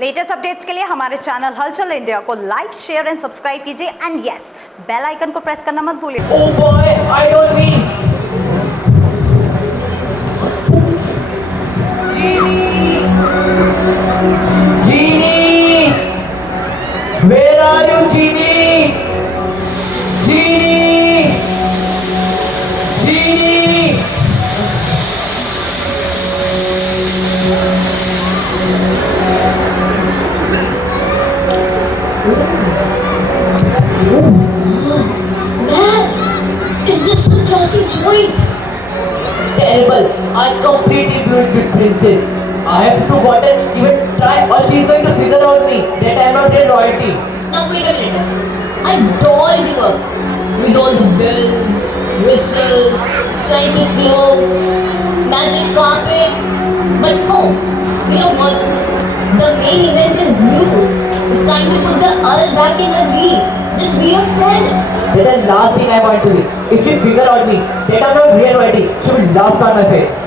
Latest updates के लिए हमारे चैनल हलचल इंडिया को लाइक, शेयर एंड सब्सक्राइब कीजिए एंड यस, बेल आइकन को प्रेस करना मत भूलिए। Oh boy, I don't mean. Genie, where are you, Genie? Genie, Genie. Man, is this some classic joint? Terrible. I completely blew it with Princess. I have to go and even try, or she is going to figure out me that I am not a royalty. Now wait a minute. I dolled you up with all the bells, whistles, shiny clothes, magic carpet. But oh, you know what? The main event is you. It's time to put the Earl back in the league. Just be your friend. That is the last thing I want to be. If she figure out me that I am not real royalty, she will laugh on my face.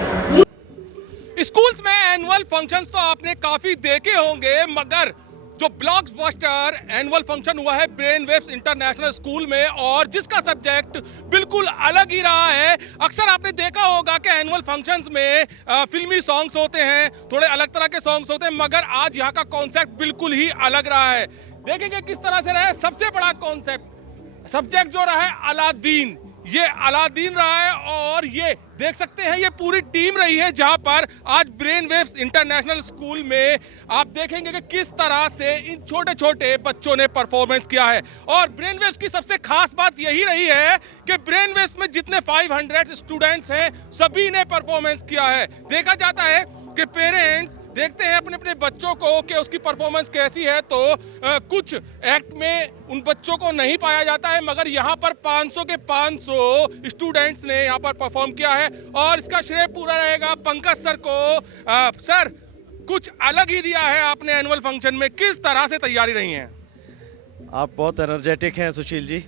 Schools में annual functions तो आपने काफी देखे होंगे, मगर जो blockbuster annual function हुआ है ब्रेन वेव्स इंटरनेशनल स्कूल में और जिसका सब्जेक्ट बिल्कुल अलग ही रहा है। अक्सर आपने देखा होगा कि एनुअल फंक्शंस में फिल्मी सॉन्ग्स होते हैं, थोड़े अलग तरह के सॉन्ग्स होते हैं, मगर आज यहाँ का कॉन्सेप्ट बिल्कुल ही अलग रहा है। देखेंगे किस तरह से रहा है। सबसे बड़ा कॉन्सेप्ट सब्जेक्ट जो रहा है अलादीन, ये अलादीन रहा है और ये देख सकते हैं ये पूरी टीम रही है जहां पर आज ब्रेन वेव्स इंटरनेशनल स्कूल में आप देखेंगे कि किस तरह से इन छोटे छोटे बच्चों ने परफॉर्मेंस किया है। और ब्रेन वेव्स की सबसे खास बात यही रही है कि ब्रेन वेव्स में जितने 500 स्टूडेंट्स हैं सभी ने परफॉर्मेंस किया है। देखा जाता है कि पेरेंट्स देखते हैं अपने अपने बच्चों को कि उसकी परफॉर्मेंस कैसी है, तो कुछ एक्ट में उन बच्चों को नहीं पाया जाता है, मगर यहाँ पर 500 के 500 स्टूडेंट्स ने यहाँ पर परफॉर्म किया है और इसका श्रेय पूरा रहेगा पंकज सर को। सर, कुछ अलग ही दिया है आपने एनुअल फंक्शन में, किस तरह से तैयारी रही है? आप बहुत एनर्जेटिक हैं Sushil ji,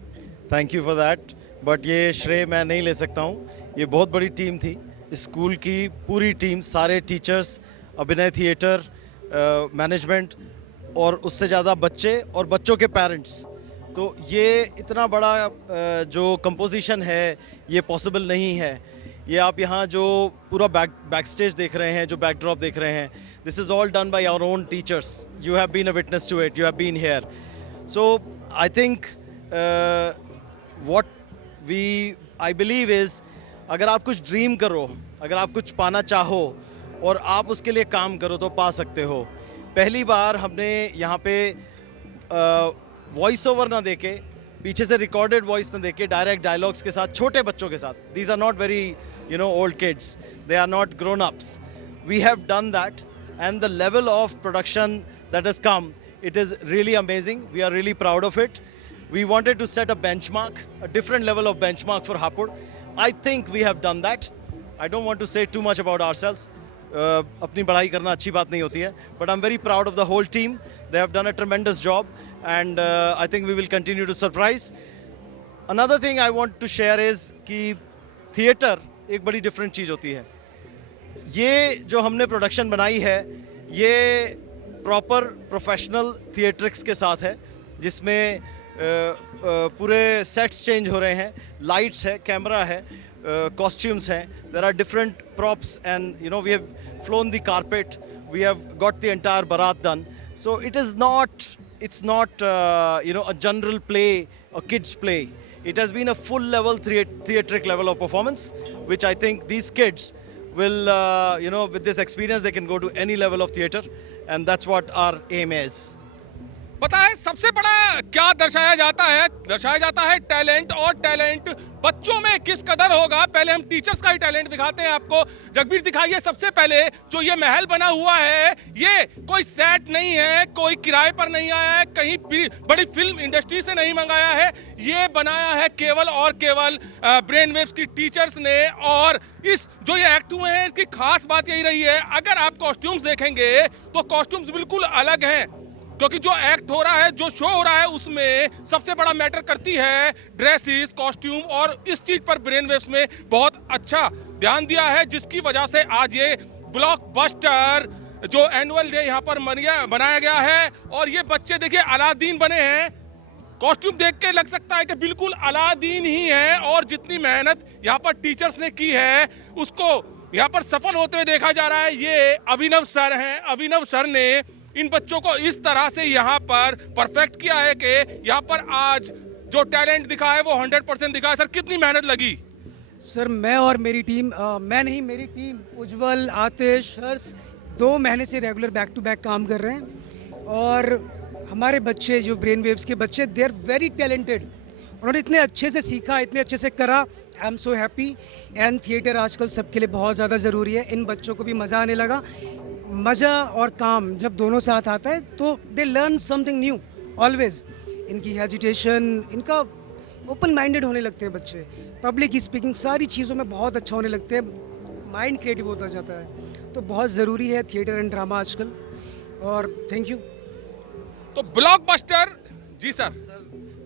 thank you for that. But ये श्रेय मैं नहीं ले सकता हूँ, ये बहुत बड़ी टीम थी, स्कूल की पूरी टीम, सारे टीचर्स, अभिनय थिएटर, मैनेजमेंट और उससे ज़्यादा बच्चे और बच्चों के पेरेंट्स। तो ये इतना बड़ा जो कंपोजिशन है ये पॉसिबल नहीं है। ये आप यहाँ जो पूरा बैक स्टेज देख रहे हैं, जो बैकड्रॉप देख रहे हैं, this is all done by our own teachers. You have been a witness to it, you have been here. So I think what I believe is, अगर आप कुछ ड्रीम करो, अगर आप कुछ पाना चाहो और आप उसके लिए काम करो तो पा सकते हो। पहली बार हमने यहाँ पे वॉइस ओवर ना देके, पीछे से रिकॉर्डेड वॉइस ना देके, डायरेक्ट डायलॉग्स के साथ, छोटे बच्चों के साथ, these are not very old kids, they are not grown ups, we have done that and the level of production that has come, it is really amazing. We are really proud of it. We wanted to set a benchmark, a different level of benchmark for Hapur. I think we have done that. I don't want to say too much about ourselves. अपनी बढ़ाई करना अच्छी बात नहीं होती है, but I'm very proud of the whole team. They have done a tremendous job and I think we will continue to surprise. Another thing I want to share is कि theatre एक बड़ी डिफरेंट चीज़ होती है। ये जो हमने production बनाई है ये प्रॉपर प्रोफेशनल थिएट्रिक्स के साथ है, जिसमें पूरे सेट्स चेंज हो रहे हैं, लाइट्स है, कैमरा है, costumes हैं, there are different props and we have flown the carpet, we have got the entire barat done. So it's not a general play, a kids play. It has been a full level theatric level of performance, which I think these kids will with this experience they can go to any level of theater and that's what our aim is. पता है सबसे बड़ा क्या दर्शाया जाता है talent, और talent बच्चों में किस कदर होगा। पहले हम टीचर्स का ही टैलेंट दिखाते हैं आपको। जगबीर दिखाइए सबसे पहले, जो ये महल बना हुआ है ये कोई सेट नहीं है, कोई किराए पर नहीं आया है, कहीं बड़ी फिल्म इंडस्ट्री से नहीं मंगाया है, ये बनाया है केवल और केवल ब्रेन वेव्स की टीचर्स ने। और इस जो ये एक्ट हुए हैं इसकी खास बात यही रही है, अगर आप कॉस्ट्यूम्स देखेंगे तो कॉस्ट्यूम्स बिल्कुल अलग हैं, क्योंकि जो एक्ट हो रहा है, जो शो हो रहा है, उसमें सबसे बड़ा मैटर करती है ड्रेसेस, कॉस्ट्यूम, और इस चीज पर ब्रेन वेव्स में बहुत अच्छा ध्यान दिया है, जिसकी वजह से आज ये ब्लॉकबस्टर जो एनुअल डे यहाँ पर बनाया गया है। और ये बच्चे देखिए अलादीन बने हैं, कॉस्ट्यूम देख के लग सकता है कि बिल्कुल अलादीन ही है। और जितनी मेहनत यहाँ पर टीचर्स ने की है उसको यहाँ पर सफल होते हुए देखा जा रहा है। ये अभिनव सर हैं, अभिनव सर ने इन बच्चों को इस तरह से यहाँ पर परफेक्ट किया है कि यहाँ पर आज जो टैलेंट दिखा है वो 100% दिखा है। सर कितनी मेहनत लगी? सर मैं और मेरी टीम मैं नहीं, मेरी टीम उज्जवल, आतिश, हर्ष 2 महीने से रेगुलर बैक टू बैक काम कर रहे हैं। और हमारे बच्चे जो ब्रेन वेव्स के बच्चे, दे आर वेरी टैलेंटेड। उन्होंने इतने अच्छे से सीखा, इतने अच्छे से करा। I am so happy. And theatre आजकल सबके लिए बहुत ज़्यादा ज़रूरी है। इन बच्चों को भी मज़ा आने लगा। मज़ा और काम जब दोनों साथ आता है तो they learn something new always. इनकी हेजिटेशन, इनका ओपन माइंडेड होने लगते हैं बच्चे। पब्लिक स्पीकिंग, सारी चीज़ों में बहुत अच्छा होने लगते हैं। माइंड क्रिएटिव होता जाता है। तो बहुत ज़रूरी है थिएटर एंड ड्रामा आजकल। और थैंक यू। तो ब्लॉकबस्टर जी सर।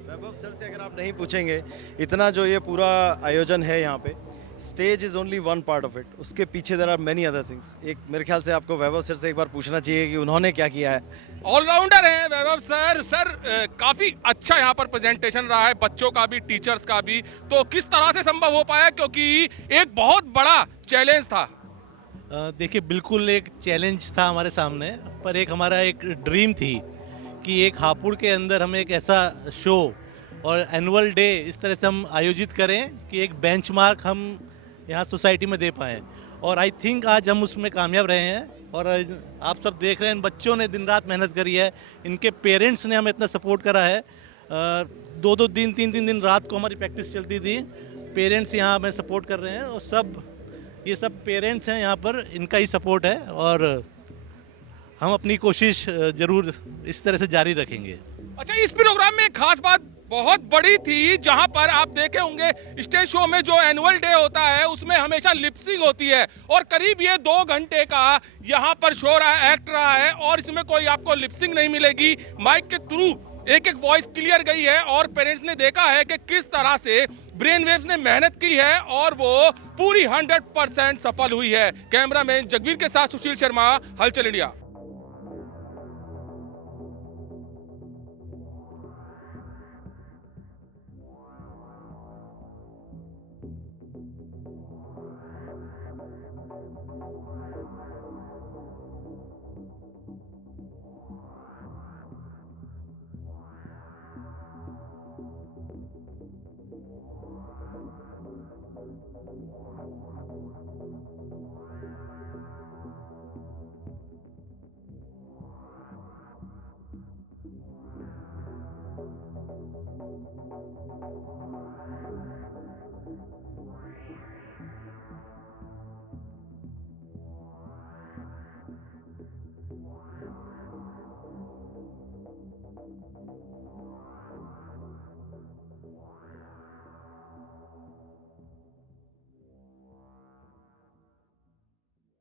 वैभव सर से अगर आप नहीं पूछेंगे, इतना जो ये पूरा आयोजन है यहाँ पे, stage is only one part of it, उसके पीछे there are many other things. एक मेरे ख्याल से आपको वैभव सर से एक बार पूछना चाहिए कि उन्होंने क्या किया है। ऑलराउंडर हैं वैभव सर। सर काफी अच्छा यहाँ पर प्रेजेंटेशन रहा है, बच्चों का भी, टीचर्स का भी। तो किस तरह से संभव हो पाया, क्योंकि एक बहुत बड़ा चैलेंज था? देखिए बिल्कुल एक चैलेंज था हमारे सामने, पर एक हमारा एक ड्रीम थी कि एक हापुड़ के अंदर हम एक ऐसा शो और एनुअल डे इस तरह से हम आयोजित करें कि एक बेंचमार्क हम यहाँ सोसाइटी में दे पाएँ। और आई थिंक आज हम उसमें कामयाब रहे हैं। और आप सब देख रहे हैं, इन बच्चों ने दिन रात मेहनत करी है, इनके पेरेंट्स ने हमें इतना सपोर्ट करा है। 2-2 दिन 3-3 दिन रात को हमारी प्रैक्टिस चलती थी। पेरेंट्स यहाँ हमें सपोर्ट कर रहे हैं और सब ये सब पेरेंट्स हैं यहाँ पर, इनका ही सपोर्ट है। और हम अपनी कोशिश ज़रूर इस तरह से जारी रखेंगे। अच्छा, इस प्रोग्राम में एक खास बात बहुत बड़ी थी, जहां पर आप देखे होंगे स्टेज शो में जो एनुअल डे होता है उसमें हमेशा लिपसिंग होती है। और करीब ये 2 घंटे का यहाँ पर शो रहा, एक्ट रहा है, और इसमें कोई आपको लिपसिंग नहीं मिलेगी। माइक के थ्रू एक एक वॉइस क्लियर गई है। और पेरेंट्स ने देखा है कि किस तरह से ब्रेन वेव्स ने मेहनत की है और वो पूरी 100% सफल हुई है। कैमरामैन जगवीर के साथ सुशील शर्मा, हलचल इंडिया।